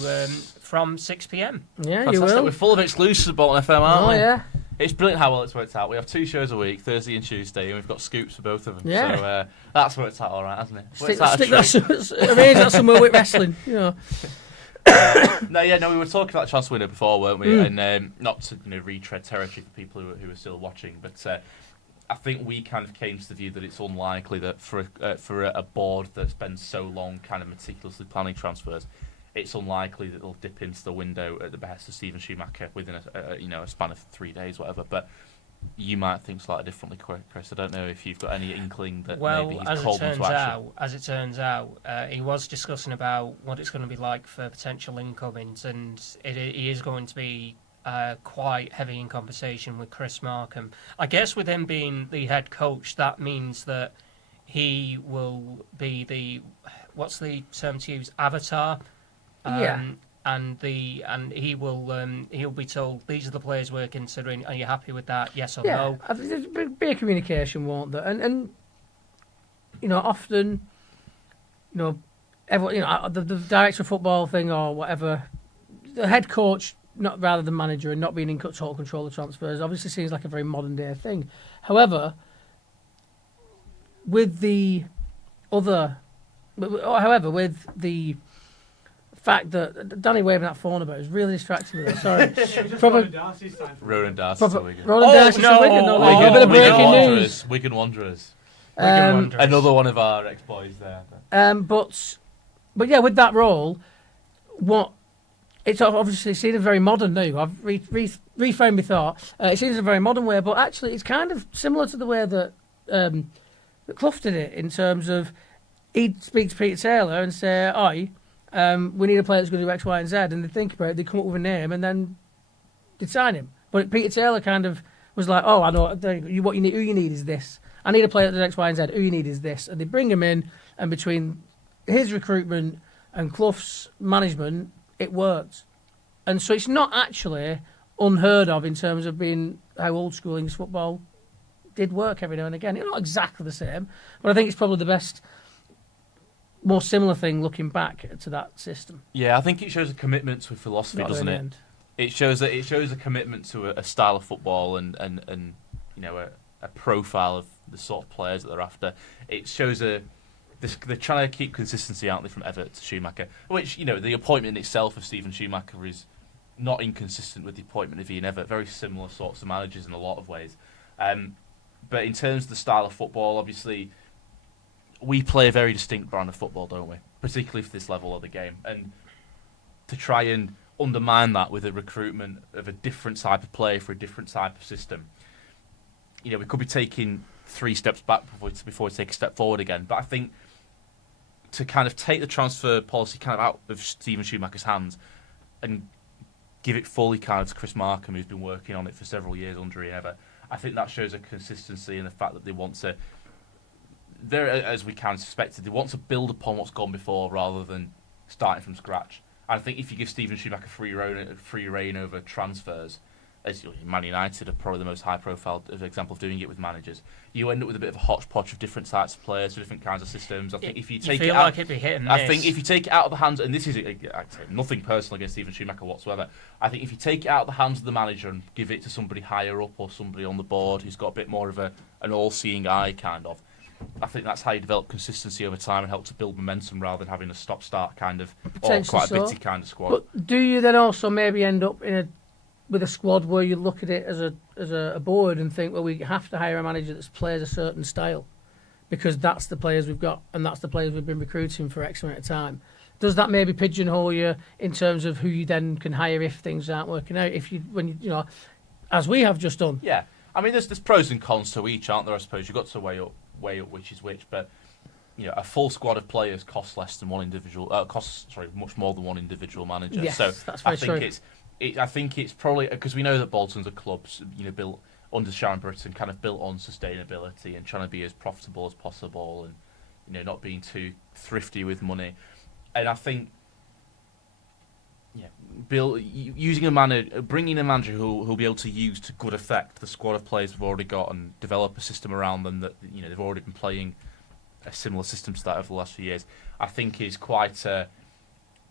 from 6 p.m. Yeah, fantastic. You will. We're full of exclusives about FM, aren't we? Oh, yeah. It's brilliant how well it's worked out. We have 2 shows a week, Thursday and Tuesday, and we've got scoops for both of them. Yeah. So that's worked out all right, hasn't it? Stick that somewhere with wrestling, you know. We were talking about transfer window before, weren't we? And not to retread territory for people who are still watching, but I think we kind of came to the view that it's unlikely that for a board that spends so long kind of meticulously planning transfers, it's unlikely that they'll dip into the window at the behest of Stephen Schumacher within a span of 3 days, whatever. But you might think slightly differently, Chris. I don't know if you've got any inkling that maybe he's called them to action. As it turns out, he was discussing about what it's going to be like for potential incomings, and he is going to be quite heavy in conversation with Chris Markham. I guess with him being the head coach, that means that he will be the, what's the term to use, avatar. And he'll be told, these are the players we're considering. Are you happy with that? Yes or no? I think there's be a communication, won't there? And often, everyone, the director of football thing or whatever, the head coach, not rather than manager, and not being in total control of transfers, obviously seems like a very modern day thing. However, with the fact that Danny waving that phone about is really distracting me. Sorry. Ronan Darcy's Wigan. Ronan Darcy's Wigan. A bit of breaking news. Wigan Wanderers. Another one of our ex-boys there. But yeah, with that role, it's obviously seen as very modern now. I've reframed my thought. It seems a very modern way, but actually it's kind of similar to the way that Clough did it, in terms of he'd speak to Peter Taylor and say, "Oi, we need a player that's going to do X, Y, and Z," and they'd think about it, they'd come up with a name, and then they'd sign him. But Peter Taylor kind of was like, "Oh, I know what you need. Who you need is this. I need a player that does X, Y, and Z. Who you need is this." And they bring him in, and between his recruitment and Clough's management, it worked. And so it's not actually unheard of in terms of being how old school English football did work every now and again. It's not exactly the same, but I think it's probably the best more similar thing looking back to that system. Yeah, I think it shows a commitment to a philosophy, Got there in doesn't the it? end. It shows a commitment to a style of football and you know a profile of the sort of players that they're after. It shows they're trying to keep consistency, aren't they, from Everett to Schumacher? Which, you know, the appointment in itself of Steven Schumacher is not inconsistent with the appointment of Ian Everett. Very similar sorts of managers in a lot of ways. But in terms of the style of football, obviously, we play a very distinct brand of football, don't we? Particularly for this level of the game. And to try and undermine that with a recruitment of a different type of play for a different type of system, you know, we could be taking 3 steps back before we take a step forward again. But I think to kind of take the transfer policy kind of out of Steven Schumacher's hands and give it fully kind of to Chris Markham, who's been working on it for several years under Ian Everett, I think that shows a consistency in the fact that they want to, as we kind of suspected, they want to build upon what's gone before rather than starting from scratch. And I think if you give Steven Schumacher free reign over transfers, as Man United are probably the most high-profile example of doing it with managers, you end up with a bit of a hodgepodge of different types of players, different kinds of systems. I think if you take feel it out, like it'd be hit and I miss. think if you take it out of the hands, and this is nothing personal against Steven Schumacher whatsoever, I think if you take it out of the hands of the manager and give it to somebody higher up or somebody on the board who's got a bit more of an all-seeing eye, kind of, I think that's how you develop consistency over time and help to build momentum rather than having a stop-start kind of, or Potentially quite a bitty so. kind of squad. But do you then also maybe end up with a squad where you look at it as a board and think, well, we have to hire a manager that plays a certain style because that's the players we've got and that's the players we've been recruiting for X amount of time? Does that maybe pigeonhole you in terms of who you then can hire if things aren't working out? When you know, as we have just done. Yeah, I mean, there's pros and cons to each, aren't there? I suppose you've got to weigh up which is which, but you know, a full squad of players costs less than one individual. Much more than one individual manager. Yes, so that's very true. I think it's probably because we know that Bolton's a club, you know, built under Sharon Britton, kind of built on sustainability and trying to be as profitable as possible, and you know, not being too thrifty with money. And I think, bringing a manager who'll be able to use to good effect the squad of players we've already got and develop a system around them that, you know, they've already been playing a similar system to that over the last few years, I think is quite a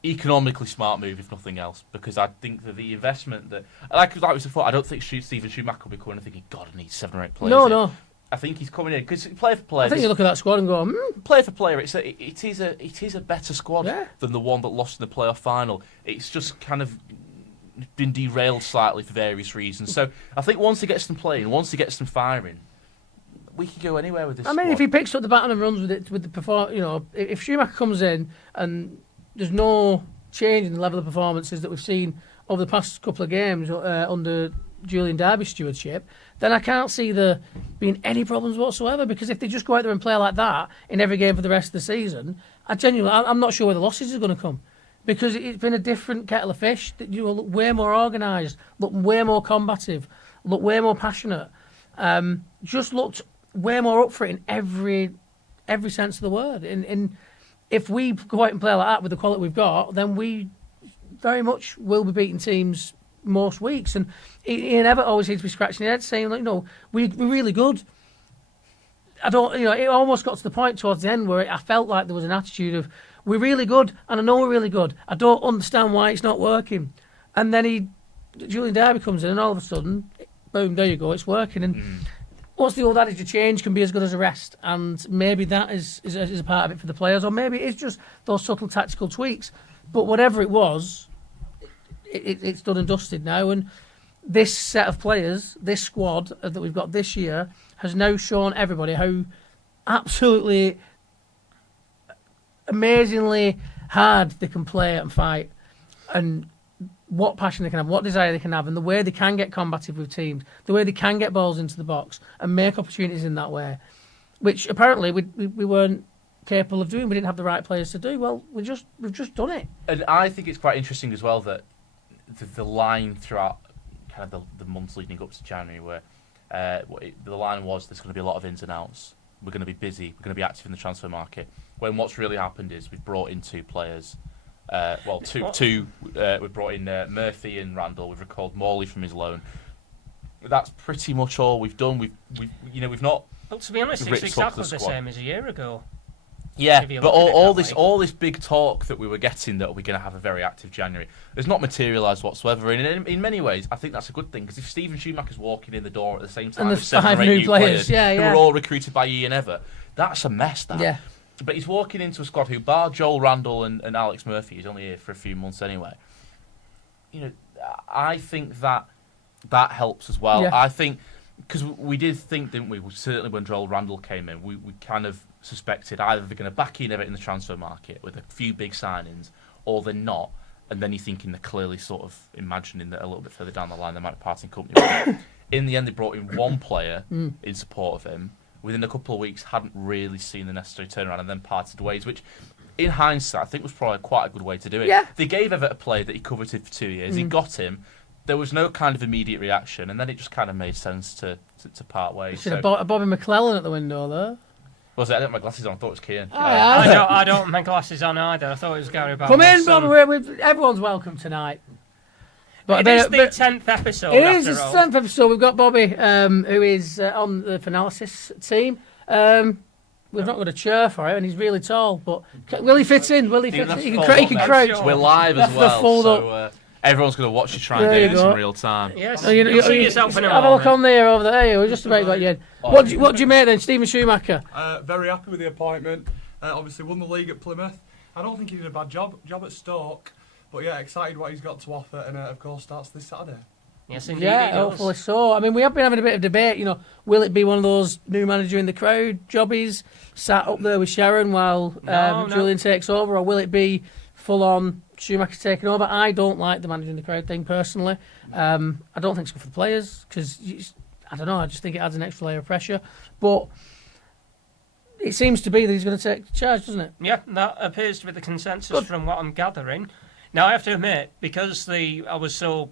economically smart move, if nothing else, because I think that the investment that, like we said before, I don't think Steven Schumacher will be coming and thinking, God, I need 7 or 8 players. No. I think he's coming in because player for player. I think you look at that squad and go, player for player, it is a better squad Yeah. than the one that lost in the playoff final. It's just kind of been derailed slightly for various reasons. So I think once he gets them playing, once he gets them firing, we can go anywhere with this. I mean, squad. if he picks up the baton and runs with it, with the perform, you know, if Schumacher comes in and there's no change in the level of performances that we've seen over the past couple of games under Julian Derby's stewardship, then I can't see there being any problems whatsoever. Because if they just go out there and play like that in every game for the rest of the season, I'm not sure where the losses are going to come. Because it's been a different kettle of fish. That you look way more organised, look way more combative, look way more passionate. Just looked way more up for it in every sense of the word. And if we go out and play like that with the quality we've got, then we very much will be beating teams most weeks. And Ian Everett always seems to be scratching his head saying, like, no, we're really good. It almost got to the point towards the end where I felt like there was an attitude of, we're really good, and I know we're really good. I don't understand why it's not working. And then Julian Derby comes in, and all of a sudden, boom, there you go, it's working. And what's the old adage, a change can be as good as a rest? And maybe that is a part of it for the players, or maybe it's just those subtle tactical tweaks. But whatever it was, it's done and dusted now. And this set of players, this squad that we've got this year, has now shown everybody how absolutely amazingly hard they can play and fight, and what passion they can have, what desire they can have, and the way they can get combative with teams, the way they can get balls into the box and make opportunities in that way, which apparently we weren't capable of doing. We didn't have the right players to do. Well, we've just done it. And I think it's quite interesting as well that the line throughout kind of the months leading up to January, where the line was there's going to be a lot of ins and outs. We're going to be busy. We're going to be active in the transfer market. When what's really happened is we've brought in 2 players. Two. We've brought in Murphy and Randall. We've recalled Morley from his loan. That's pretty much all we've done. We've not. Well, to be honest, it's exactly the same as a year ago. Yeah, if you but look at it all that this way. all this big talk that we were getting that we're going to have a very active January has not materialised whatsoever. And in many ways, I think that's a good thing because if Stephen Schumacher's walking in the door at the same time And with there's 7 5 or 8 new new players, yeah, who yeah. were all recruited by Ian Ever, that's a mess. That. Yeah. But he's walking into a squad who, bar Joel Randall and Alex Murphy, he's only here for a few months anyway. You know, I think that helps as well. Yeah. I think because we did think, didn't we? Certainly when Joel Randall came in, we kind of suspected either they're going to back Ian Evatt in the transfer market with a few big signings, or they're not. And then you're thinking they're clearly sort of imagining that a little bit further down the line they might be parting company with him. In the end, they brought in one player in support of him. Within a couple of weeks, hadn't really seen the necessary turnaround and then parted ways, which, in hindsight, I think was probably quite a good way to do it. Yeah. They gave Evatt a player that he coveted for 2 years. He got him. There was no kind of immediate reaction, and then it just kind of made sense to part ways. Should have bought a Bobby McClellan at the window, though. Was it? I didn't have my glasses on. I thought it was Keane. I don't have my glasses on either. I thought it was Gary Barlow. Come in, Bobby. Everyone's welcome tonight. It is the 10th episode. It is the after all. 10th episode. We've got Bobby, who is on the Finalysis team. We've not got a chair for him, and he's really tall. But will he fit in? Will he fit in? He can crouch. We're live as That's the well, fold so everyone's going to watch you try and There do you this go. in real time. Yes, Oh, you'll see yourself in a Have a look moment. on there, over there. We're just about got you in. What do you make then, Stephen Schumacher? Very happy with the appointment. Obviously won the league at Plymouth. I don't think he did a bad job at Stoke, but yeah, excited what he's got to offer, and of course starts this Saturday. Yes, indeed. Yeah, he does. hopefully so. I mean, we have been having a bit of debate. You know, will it be one of those new manager in the crowd jobbies sat up there with Sharon while No. Julian takes over, or will it be full on Schumacher taking over? I don't like the manager in the crowd thing personally. I don't think it's good for the players because I don't know. I just think it adds an extra layer of pressure. But it seems to be that he's going to take charge, doesn't it? Yeah, that appears to be the consensus Good. from what I'm gathering. Now, I have to admit, because I was so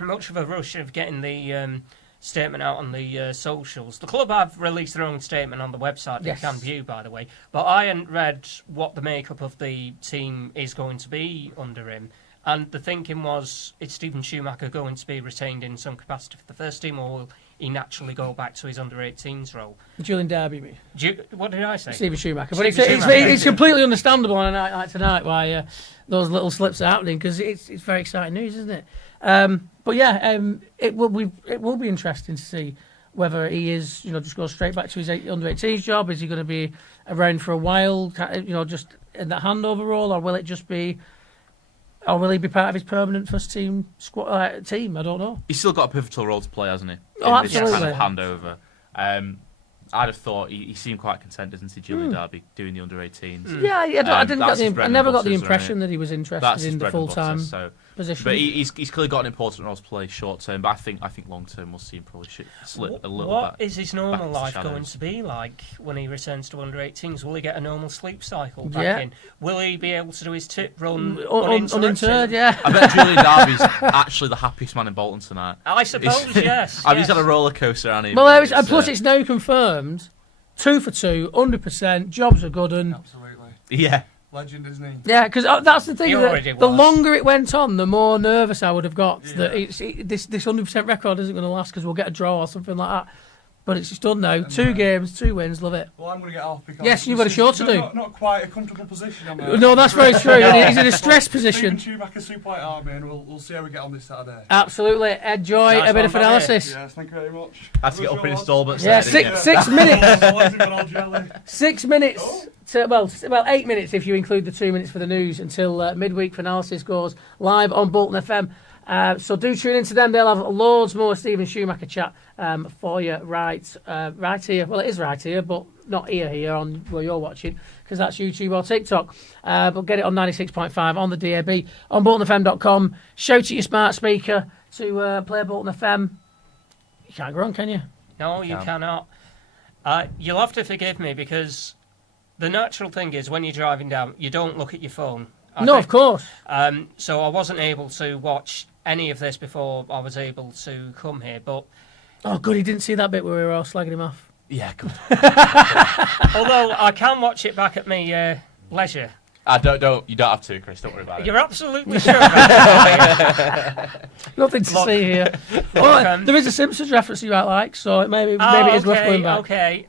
much of a rush of getting the statement out on the socials, the club have released their own statement on the website that Yes. you can view, by the way, but I hadn't read what the makeup of the team is going to be under him. And the thinking was, is Stephen Schumacher going to be retained in some capacity for the first team, or will he naturally go back to his under-18s role? Julian Derby, me. What did I say? Stephen Schumacher. But Stephen it's Schumacher. completely understandable on a night like tonight why those little slips are happening because it's very exciting news, isn't it? But yeah, it will be interesting to see whether he is, just go straight back to his under-18s job. Is he going to be around for a while, just in that handover role, or will it just be, or will he be part of his permanent first team squad team? I don't know. He's still got a pivotal role to play, hasn't he? Oh, in this kind absolutely. of handover. I'd have thought he seemed quite content, doesn't he, Julian Derby, doing the under-18s. Yeah, I didn't that's get his the. bread I and never got the butter, isn't impression it? that he was interested That's his in the bread and butter, full-time so. position. But he's clearly got an important role to play short term. But I think long term we'll see him probably slip a little What bit. is his back normal into life shadows. going to be like when he returns to under-18s? Will he get a normal sleep cycle back Yeah. in? Will he be able to do his tip run Uninterred, yeah. I bet Julian Derby's actually the happiest man in Bolton tonight. I suppose, yes. He's had a roller coaster, hasn't he? Well, But and plus it's now confirmed. 2 for 2, 100%. Jobs are good, and Absolutely. yeah. Legend, isn't he? yeah, because that's the thing. He that already the was. longer it went on, the more nervous I would have got Yeah. that this 100% record isn't going to last because we'll get a draw or something like that. But it's just done now. 2 games, 2 wins. Love it. Well, I'm going to get off because Yes, you've got a this show is to do. Not quite a comfortable position. No, that's very true. He's in a stress position. Stephen Schumacher, Super Light Army, and we'll see how we get on this Saturday. Absolutely. Enjoy Nice a bit of one, Bobby. analysis. Yes, thank you very much. Had to get up in instalments. Yeah, there, didn't 6 you? minutes. 6 minutes. Well, 8 minutes if you include the 2 minutes for the news until midweek analysis goes live on Bolton FM. So do tune into them. They'll have loads more Stephen Schumacher chat for you right here. Well, it is right here, but not here on where you're watching because that's YouTube or TikTok. But get it on 96.5 on the DAB on BoltonFM.com. Shout at your smart speaker to play Bolton FM. You can't go wrong, can you? No, you cannot. You'll have to forgive me because the natural thing is when you're driving down, you don't look at your phone. No, of course. So I wasn't able to watch any of this before I was able to come here, but Oh, good, he didn't see that bit where we were all slagging him off. Yeah, good. although I can watch it back at my leisure. You don't have to, Chris. Don't worry about it. You're absolutely sure about that. Nothing to Look. see here. Well, there is a Simpsons reference you might like, so maybe it is worth going back. Okay.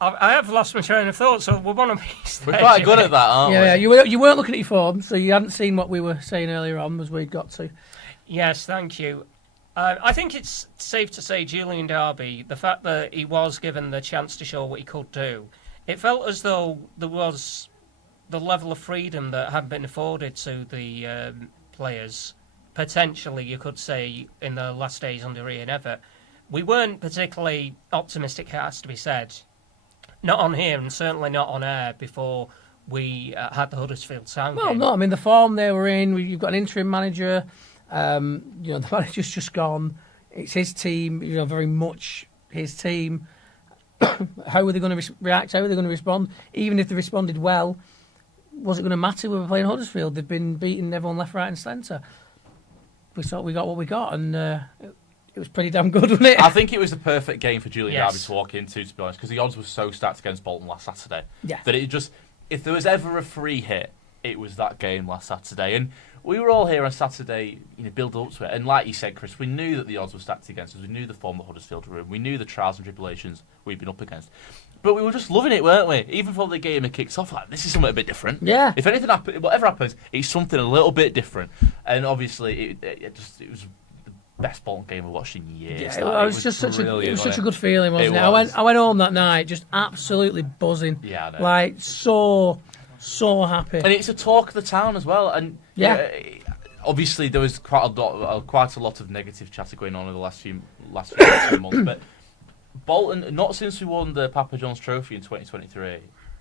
I have lost my train of thought, so we want to be. We're quite good at that, aren't we? Yeah, you weren't looking at your phone, so you hadn't seen what we were saying earlier on, as we'd got to. Yes, thank you. I think it's safe to say Julian Derby, the fact that he was given the chance to show what he could do, it felt as though there was the level of freedom that had been afforded to the players, potentially, you could say, in the last days under Ian Evatt. We weren't particularly optimistic, it has to be said. Not on here, and certainly not on air, before we had the Huddersfield Town Well, game. no, I mean, the form they were in, you've got an interim manager, the manager's just gone. It's his team, very much his team. How are they going to react? How are they going to respond? Even if they responded well, was it going to matter? We were playing Huddersfield. They've been beating everyone left, right and centre. We thought we got what we got, and it was pretty damn good, wasn't it? I think it was the perfect game for Julian Yes. Derby to walk into, to be honest, because the odds were so stacked against Bolton last Saturday. Yeah. That it just, if there was ever a free hit, it was that game last Saturday. And we were all here on Saturday, build up to it. And like you said, Chris, we knew that the odds were stacked against us. We knew the form that Huddersfield were in. We knew the trials and tribulations we'd been up against. But we were just loving it, weren't we? Even before the game had kicked off, like, this is something a bit different. Yeah. If anything happens, whatever happens, it's something a little bit different. And obviously, it was the best Bolton game I've watched in years. Yeah, it was just such a good feeling, wasn't it? was. I went home that night just absolutely buzzing. Yeah, I know. Like, so happy. And it's a talk of the town as well. And obviously there was quite a lot of negative chatter going on in the last few months. But Bolton, not since we won the Papa John's Trophy in 2023,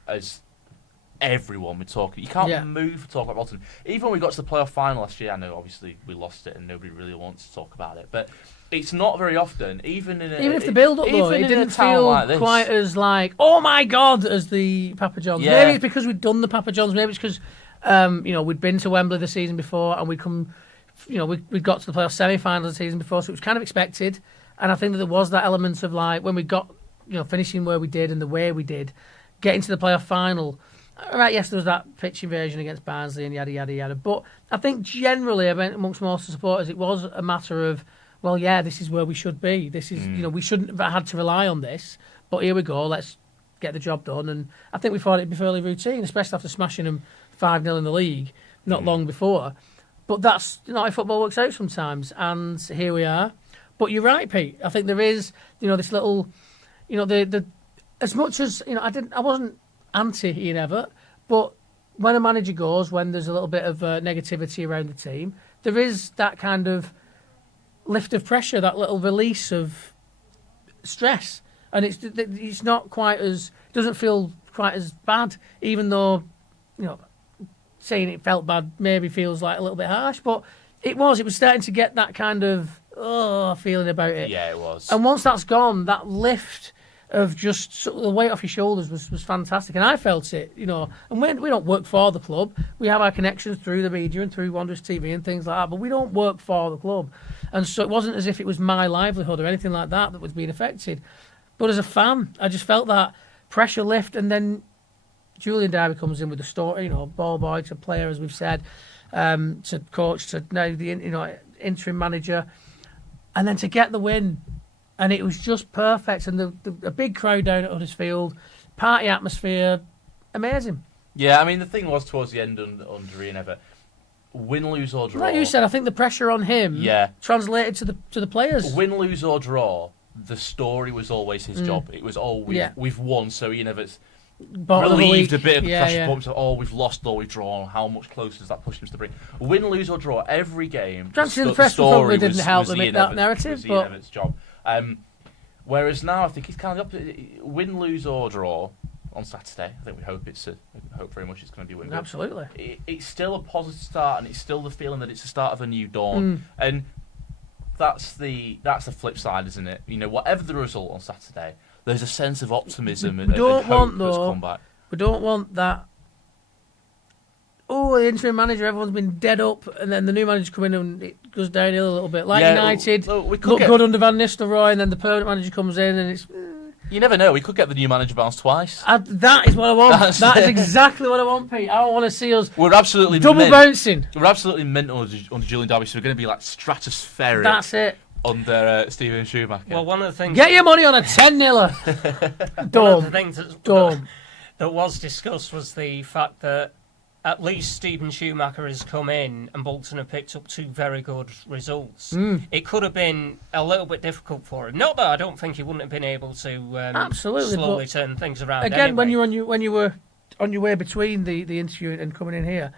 as everyone would talk. You can't move to talk about Bolton. Even when we got to the playoff final last year, I know obviously we lost it and nobody really wants to talk about it, but it's not very often. Even if the build up though, it didn't feel like quite as like, oh my god, as the Papa John's. Yeah. Maybe it's because we'd done the Papa John's. Maybe it's because we'd been to Wembley the season before and we'd come. We got to the playoff semi-final the season before, so it was kind of expected. And I think that there was that element of like when we got finishing where we did and the way we did, getting to the playoff final. Right, yes, there was that pitch invasion against Barnsley and yada, yada, yada. But I think generally, amongst most of the supporters, it was a matter of, well, yeah, this is where we should be. This is, we shouldn't have had to rely on this. But here we go, let's get the job done. And I think we thought it'd be fairly routine, especially after smashing them 5-0 in the league not long before. But that's how football works out sometimes. And here we are. But you're right, Pete. I think there is, this little, the as much as, I wasn't anti Ian Evatt, but when a manager goes, when there's a little bit of negativity around the team, there is that kind of lift of pressure, that little release of stress, and it's not quite as, it doesn't feel quite as bad, even though saying it felt bad maybe feels like a little bit harsh, but it was starting to get that kind of feeling about it. Yeah, it was. And once that's gone, that lift of just the weight off your shoulders was fantastic, and I felt it, and we don't work for the club. We have our connections through the media and through Wanderers TV and things like that, but we don't work for the club, and so it wasn't as if it was my livelihood or anything like that was being affected. But as a fan, I just felt that pressure lift, and then Julian Derby comes in with the story, ball boy to player, as we've said, to coach, to now the interim manager, and then to get the win. And it was just perfect. And a big crowd down at Huddersfield, party atmosphere, amazing. Yeah, I mean, the thing was towards the end under Ian Evatt, win, lose or draw. Like you said, I think the pressure on him translated to the players. Win, lose or draw, the story was always his job. It was, we've won, so Ian Evatt's relieved a bit of the pressure bumps of, we've lost or we've drawn. How much closer does that push him to the brink? Win, lose or draw, every game. The press probably didn't help them make that narrative. It was Ian Evatt's job. Whereas now I think it's kind of the opposite. Win, lose or draw on Saturday. I think we hope very much it's going to be win. Absolutely. It's still a positive start, and it's still the feeling that it's the start of a new dawn. And that's the flip side, isn't it? Whatever the result on Saturday, there's a sense of optimism and hope that's come back. We don't want that. Oh, the interim manager, everyone's been dead up, and then the new manager come in and it goes downhill a little bit. Like United, look good under Van Nistelrooy, and then the permanent manager comes in and it's... You never know, we could get the new manager bounced twice. That is what I want. That is exactly what I want, Pete. I want to see us double bouncing. We're absolutely mental under Julian Derby, so we're going to be like stratospheric. That's it. under Steven Schumacher. Well, one of the things. Get your money on a 10-0. One of the Don't. things that was discussed was the fact that at least Stephen Schumacher has come in and Bolton have picked up 2 very good results. It could have been a little bit difficult for him. Not that I don't think he wouldn't have been able to Absolutely, slowly but turn things around. Again, anyway. when you were on your way between the interview and coming in here,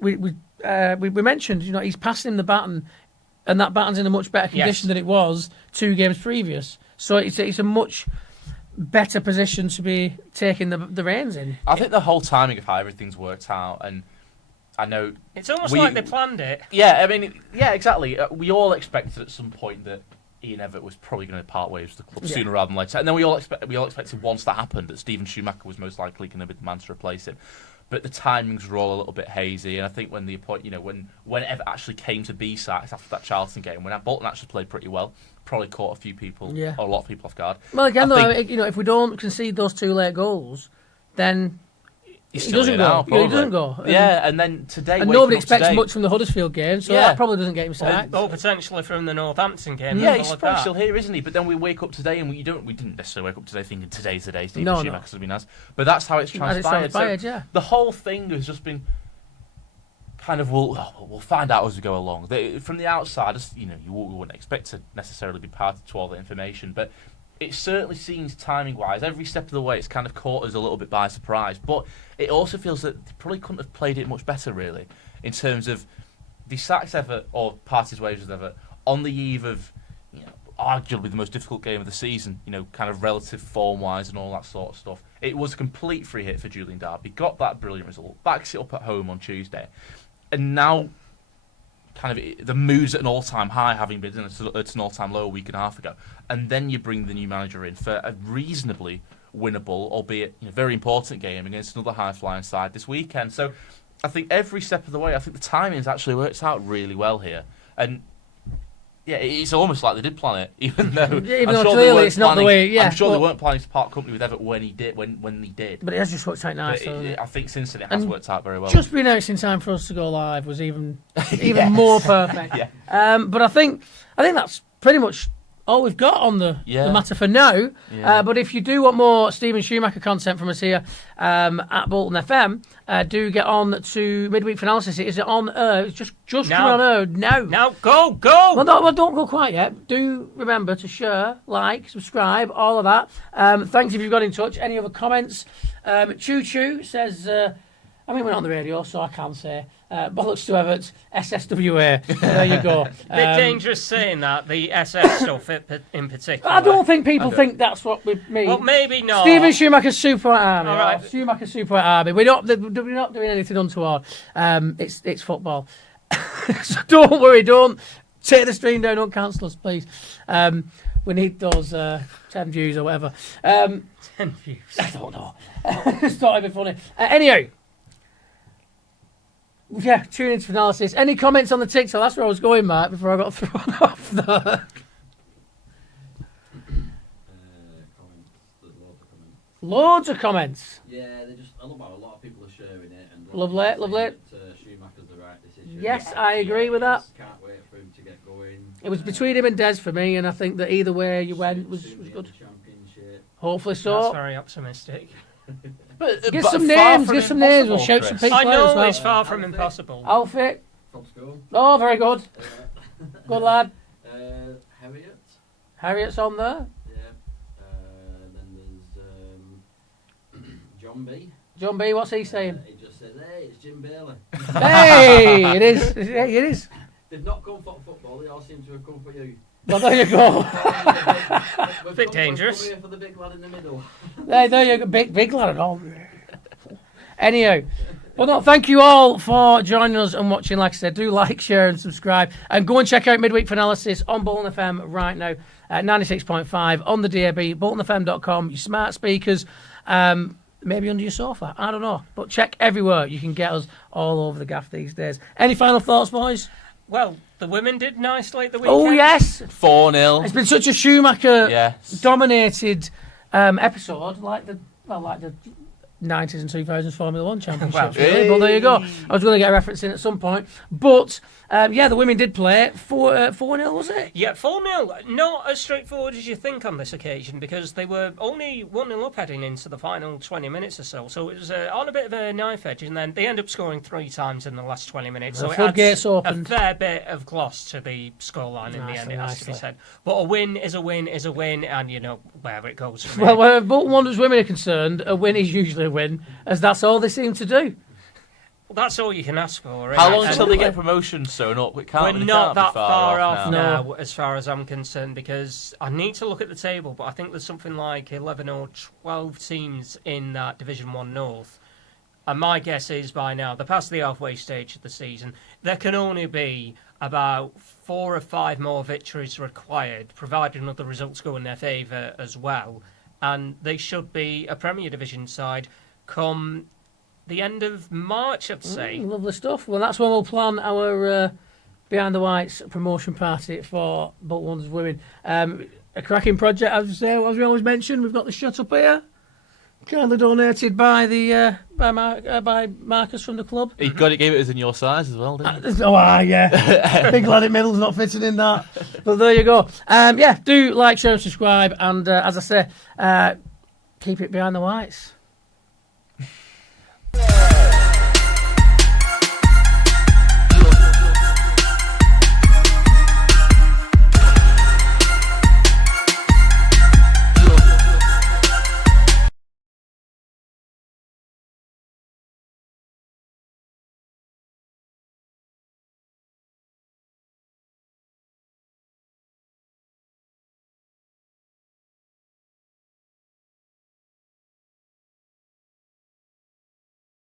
we mentioned he's passing him the baton, and that baton's in a much better condition than it was 2 games previous. So it's a much better position to be taking the reins in. I think the whole timing of how everything's worked out, and I know it's almost like they planned it. Yeah, I mean, yeah, exactly. We all expected at some point that Ian Evatt was probably going to part ways with the club sooner rather than later, and then we all expected once that happened that Stephen Schumacher was most likely going to be the man to replace him. But the timings were all a little bit hazy, and I think when when Evatt actually came to be sacked after that Charlton game, when Bolton actually played pretty well, probably caught a few people, or a lot of people off guard. Well, again, if we don't concede those 2 late goals, then he doesn't go. He doesn't go. And then today, and nobody expects much from the Huddersfield game, so that probably doesn't get him sacked. Or potentially from the Northampton game. Yeah, he's probably still here, isn't he? But then we wake up today, and we didn't necessarily wake up today thinking today's the day Stephen Schumacher's going to be nice. But that's how it's transpired. The whole thing has just been kind of we'll find out as we go along. From the outside, you wouldn't expect to necessarily be party to all the information, but it certainly seems timing-wise, every step of the way, it's kind of caught us a little bit by surprise. But it also feels that they probably couldn't have played it much better, really, in terms of the sacks Evatt or parties ways with Evatt on the eve of arguably the most difficult game of the season. Kind of relative form-wise and all that sort of stuff. It was a complete free hit for Julian Darby. Got that brilliant result. Backs it up at home on Tuesday. And now, kind of the mood's at an all-time high, having been at an all-time low a week and a half ago. And then you bring the new manager in for a reasonably winnable, albeit very important game against another high-flying side this weekend. So I think every step of the way, I think the timing's actually worked out really well here. And yeah, it's almost like they did plan it, even though clearly it's not the way. Yeah, I'm sure they weren't planning to part company with Evatt when he did. But it has just worked out nice. I think since then it has worked out very well. Just being out in time for us to go live was even more perfect. But I think that's pretty much all we've got on the matter for now. But if you do want more Stephen Schumacher content from us here at Bolton FM, do get on to Midweek Analysis. Is it on air? It's just coming on air now. Now, go! Well, don't go quite yet. Do remember to share, like, subscribe, all of that. Thanks if you've got in touch. Any other comments? Choo Choo says, we're not on the radio, so I can't say. Bollocks to Evatt, SSWA. There you go. Bit dangerous saying that, the SS stuff in particular. I don't think people think that's what we mean. Well, maybe not. Stephen Schumacher's Super Army. All right. Schumacher's Super Army. We're not doing anything untoward. It's football. So don't worry. Don't take the stream down. Don't cancel us, please. We need those 10 views or whatever. 10 views. I don't know. Just thought it'd be funny. Anyhow. Yeah, tune into Analysis. Any comments on the TikTok? That's where I was going, Mark, before I got thrown off there. Comments. There's loads of comments. Loads of comments. Yeah, a lot of people are sharing it. And Lovely. Schumacher's the right decision. Yes, I agree with that. Can't wait for him to get going. It was between him and Des for me, and I think that either way you went was good. Hopefully so. That's very optimistic. Give some names. We'll shout some people I know as well. it's far from impossible. Alfie. From school. Oh, very good. Good lad. Harriet. Harriet's on there. Yeah. Then there's John B. John B, what's he saying? He just says, hey, it's Jim Bailey. Hey, it is. It is. They've not come for football, they all seem to have come for you. Well, there you go. A bit dangerous. We're here for the big lad in the middle. There you go. Big lad and all. Anyhow. Well, no, thank you all for joining us and watching. Like I said, do like, share and subscribe. And go and check out Midweek Analysis on Bolton FM right now at 96.5 on the DAB, boltonfm.com, your smart speakers, maybe under your sofa. I don't know. But check everywhere. You can get us all over the gaff these days. Any final thoughts, boys? Well, the women did nicely at the weekend. Oh, yes. 4-0. It's been such a Schumacher-dominated episode, like the 90s and 2000s Formula One championships. Well, really. But there you go. I was going to get a reference in at some point. But, the women did play 4-0, was it? Yeah, 4-0. Not as straightforward as you think on this occasion, because they were only 1-0 up heading into the final 20 minutes or so. So it was on a bit of a knife edge, and then they end up scoring 3 times in the last 20 minutes. So it floodgates adds opened. a fair bit of gloss to the scoreline in the end, it has to be said. But a win is a win is a win, and you know where it goes from Well, here. where Bolton Wanderers women are concerned, a win is usually a win, as that's all they seem to do. Well, that's all you can ask for. Right? How long And until they get promotion sewn up? It can't, we're it not can't be that far off now. now, as far as I'm concerned, because I need to look at the table, but I think there's something like 11 or 12 teams in that Division 1 North. And my guess is by now, they're past the halfway stage of the season, there can only be about 4 or 5 more victories required, providing other results go in their favour as well. And they should be a Premier Division side come the end of March, I'd say. Lovely stuff. Well, that's when we'll plan our Behind the Whites promotion party for Bolton Wanderers women. A cracking project, as we always mention. We've got the shut up here, kindly donated by the by Marcus from the club. He gave it as in your size as well, didn't he? Yeah. Big lad in middle's not fitting in that. But there you go. Do like, share and subscribe. And as I say, keep it Behind the Whites.